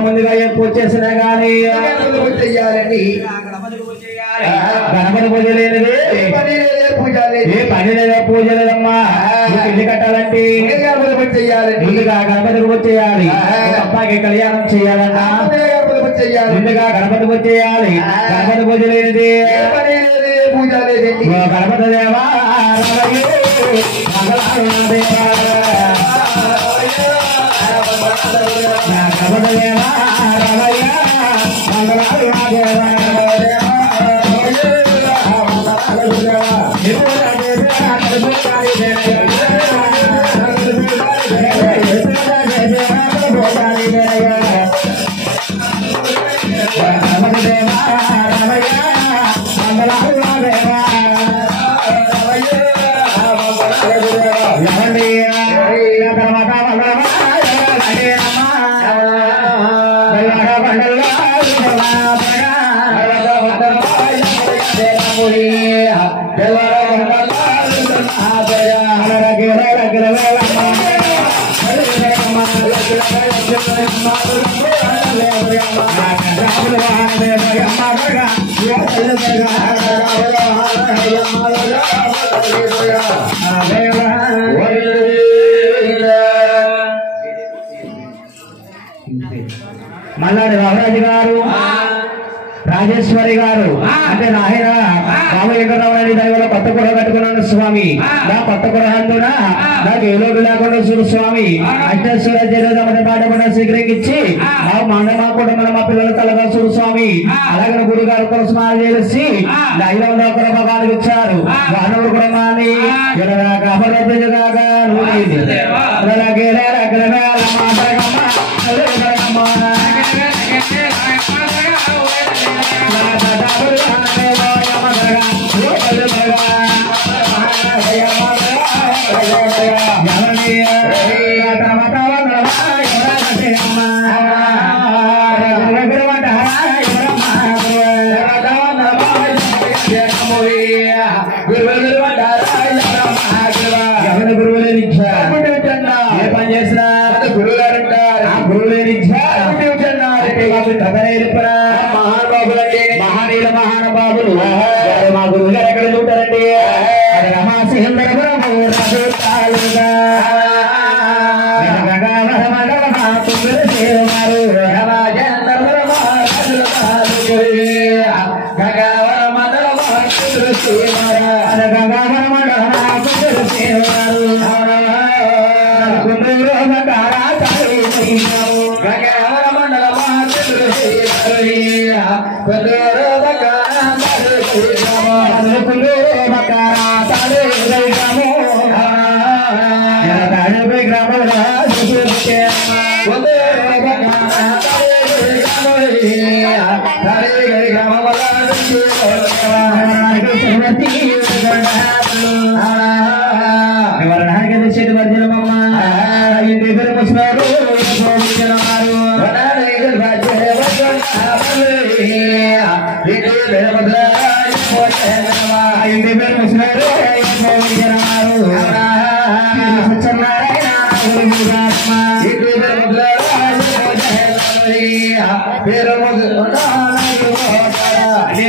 ముందుగా ఏం పూజ చేసినా కానీ గణపతి పూజ లేనిది ఏ పని లేదా పూజ లేదమ్మా. ఇల్లు కట్టాలంటే ముందుగా గణపతి పూజ చేయాలి. అబ్బాయికి కళ్యాణం చేయాలన్నా ముందుగా గణపతి పూజ చేయాలి. గణపతి పూజ లేనిది గణపతి దేవా మల్లాడి రామరాజు గారు, రాజేశ్వరి గారు, అంటే నాయన బాబు ఎక్కడరావు దైవంలో కొత్త కూర కట్టుకున్నాను స్వామి. నా కొత్త కూరహంతుడా నాకు ఏ లోటు లేకుండా చూడు స్వామి. అష్టేశ్వర జగదమని పాట కూడా స్వీకరించి మా కుటుంబం మా పిల్లల తలగా చూడు స్వామి. అలాగే గురు గారు స్నానం చేసి దైవంలో ఒక భాగానికి ఇచ్చారు. వానవుడు కుటుంబాన్ని మహానీయుల మహానుభావులు మా గురువు గారు ఎక్కడ చూడారండి.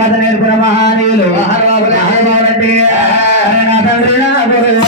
కథ నేర్పున మహానీయులు మహానుభావులంటే నా తండ్రి నా గురువు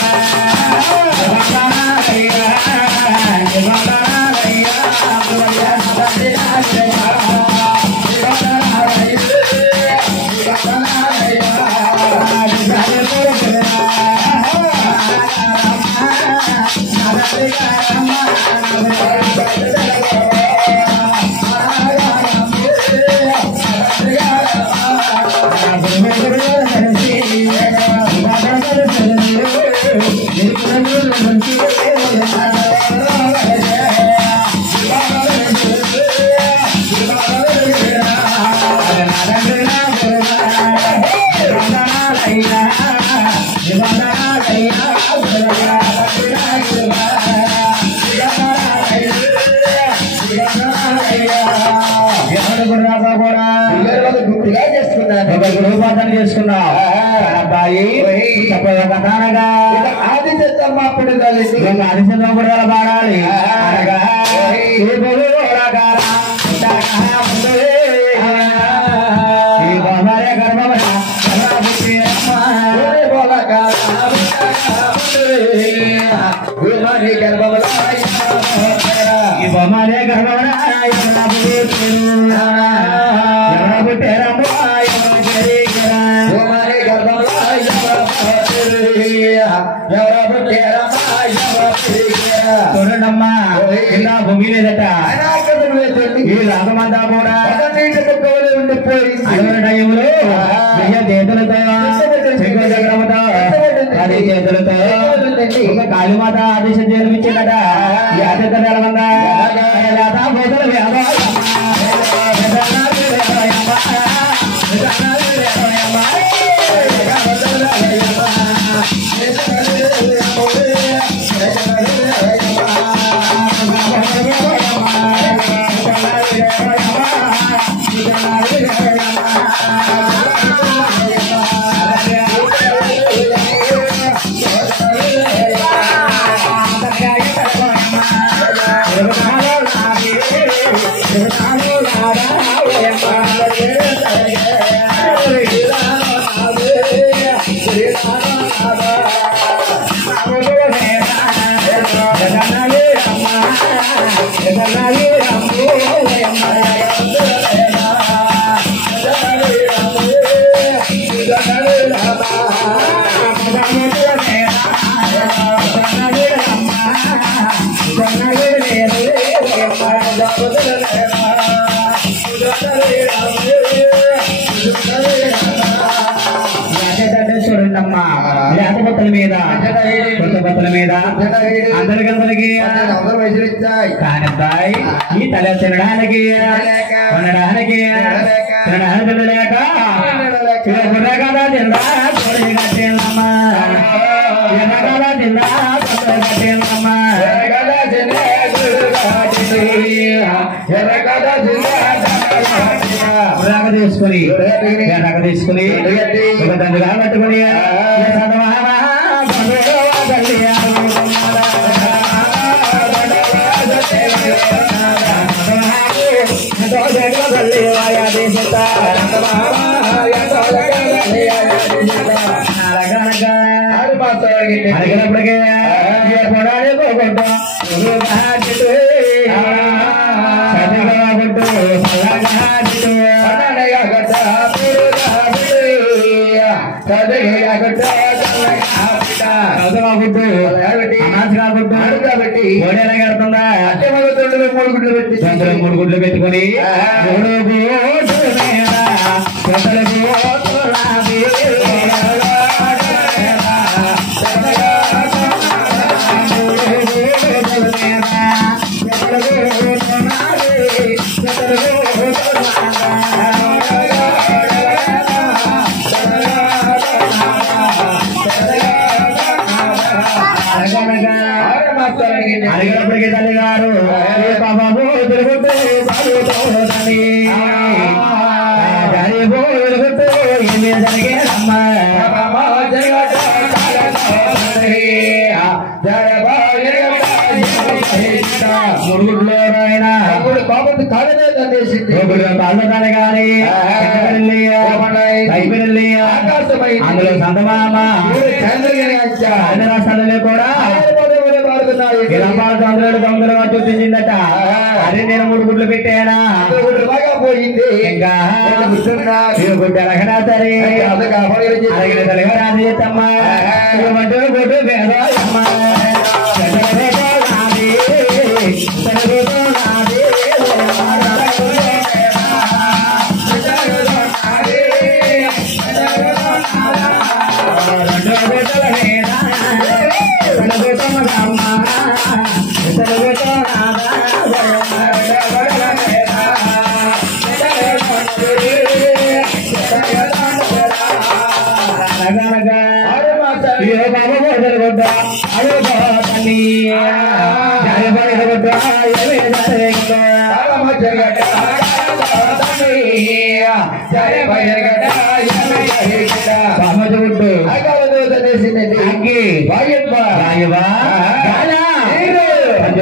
చేసుకున్నావు అబ్బాయి కథానగా ఆదిత్యమ్మ అప్పుడు ఆదిత్యమ్మ పాడాలి అనగా చూడండమ్మా ఇలా భూమి లేదట ఈ రాగమంతా కూడా టైంలో చేతులతో అది చేతులతో ఒక కాళీమాత ఆదేశం జన్మించిందట యాదత నెలవందా చూడండమ్మా లేతపత్తుల మీద కొత్త పత్తుల మీద అందరికందరికి కానిద్దాయి ఈ తల తినడానికి ఉండడానికి తినడానికి లేక కదా తిందా తిందమ్మా కదా తిందా తిందమ్మా తీసుకుని తీసుకుని ఒక తండ్రిగా పట్టుకుని అడిగినప్పటికే మూడు గుడ్లు పెట్టుకుని అడిగినప్పటికీ తల్లి గారు బాబు తిరుగుతూ తిరుగుతూ ఏమి జరిగేదమ్మా మురుగుడులో ఆయన బాబు కాళ్ళనే తండేసింది కాళ్ళ కానీ అందులో సంతమామ అన్ని రాష్ట్రాలలో కూడా ఇలా తొందరగా చూపించిందట. అదే నేను 3 గుడ్లు పెట్టానా పోయింది ఇంకా గుడ్డ అలగడా సరే అలగిన తలగా రాజు చేస్తమ్మా గుడ్డు పేదమ్మా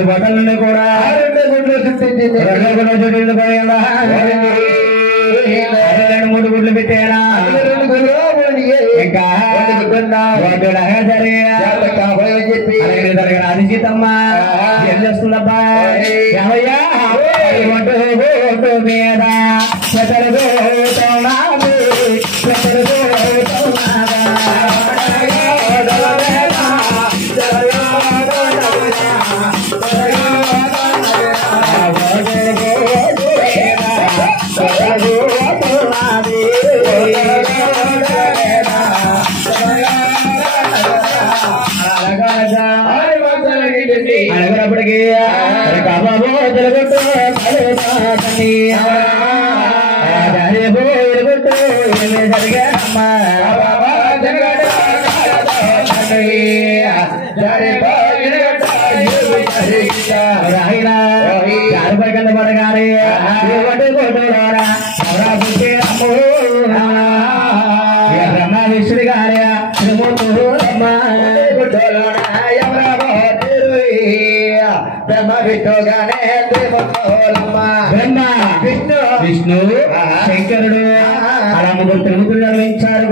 బట్టలను కూడా 2 గుడ్లు పెట్టానా ఇంకా సరే అది సీతమ్మా ఏం చేస్తుందబ్బా ఏమయ్యా మీద అడిగినప్పటికీ బాబు తెలుగుట్టు ఏమి జరిగామ్మా కింద పడగానే విష్ణుడి గారి విష్ణు శంకరుడు అలా 3 త్రిమూర్తులు నిర్మించారు.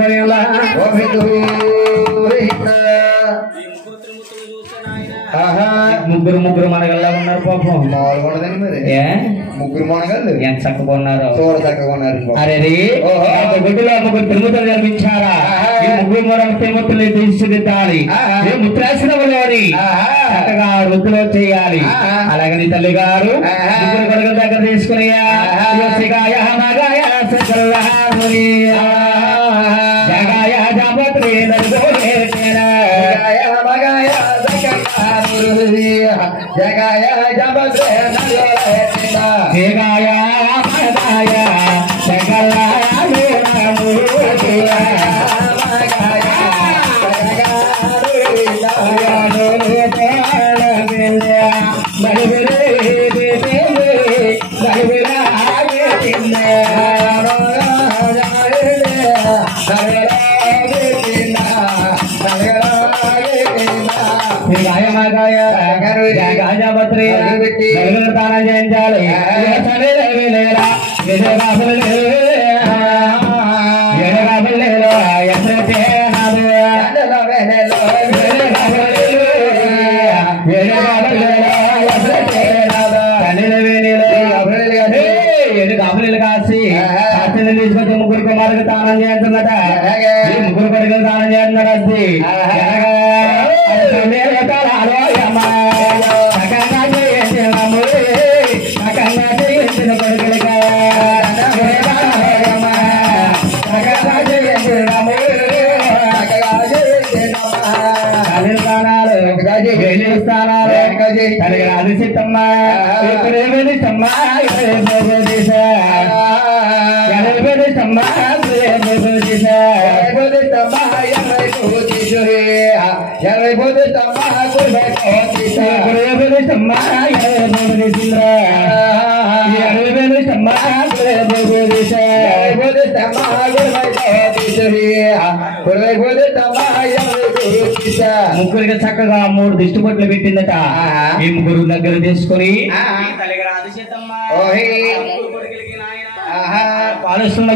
ముగ్గురు మనగల్లా ఉన్నారు పాపం. మామూలుగా మరి ముగ్గురు మనగళ్ళు ఎంత చక్కగా ఉన్నారు, చూడ చక్కగా ఉన్నారు. అరే గుడ్డులో ముగ్గురు తిరుమతులు జన్మించారా? ఈ ముగ్గురు మనం తిరుమతులు తీర్చిదిద్దాలి, ముత్రాశ్రమంలోని చక్కగా వృత్తిలో చేయాలి. అలాగని తల్లి గారు ముగ్గురు కొడుకుల దగ్గర తీసుకుని జగాయ జాపత్రి జగాయ జగయ తానం చేయించాలి. కాసి తీసుకొచ్చి ముగ్గురు కుమారులకు తానం చేస్తున్నట. ముగ్గురు కొడుకులు తానం చేస్తున్నారు. ముగ్గురికి చక్కగా 3 దిష్టి బొట్లు పెట్టిందట. ఈ ముగ్గురు దగ్గర తీసుకుని పాలిస్తున్న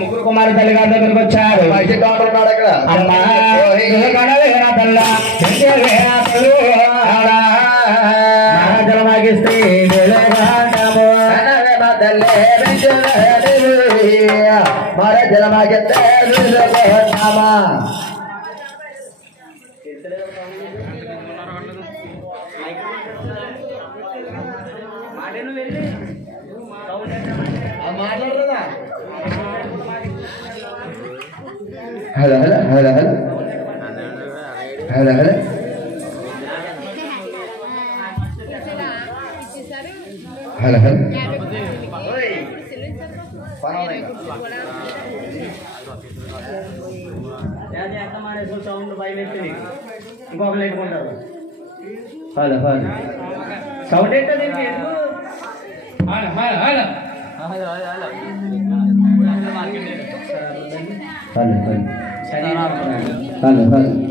ముగ్గురు కుమారు తల్లి గారి దగ్గరకు వచ్చారు. అమ్మా జలమాగిస్తే మర జలమాగిస్తే మాట్లాడదా? Hello hello hello hello hello hello hello hello sound భయం ఎత్తుంది. ఇంకొకరు ఎట్టుకుంటారు. హలో హలో సౌండ్ ఎట్టది హలో హలో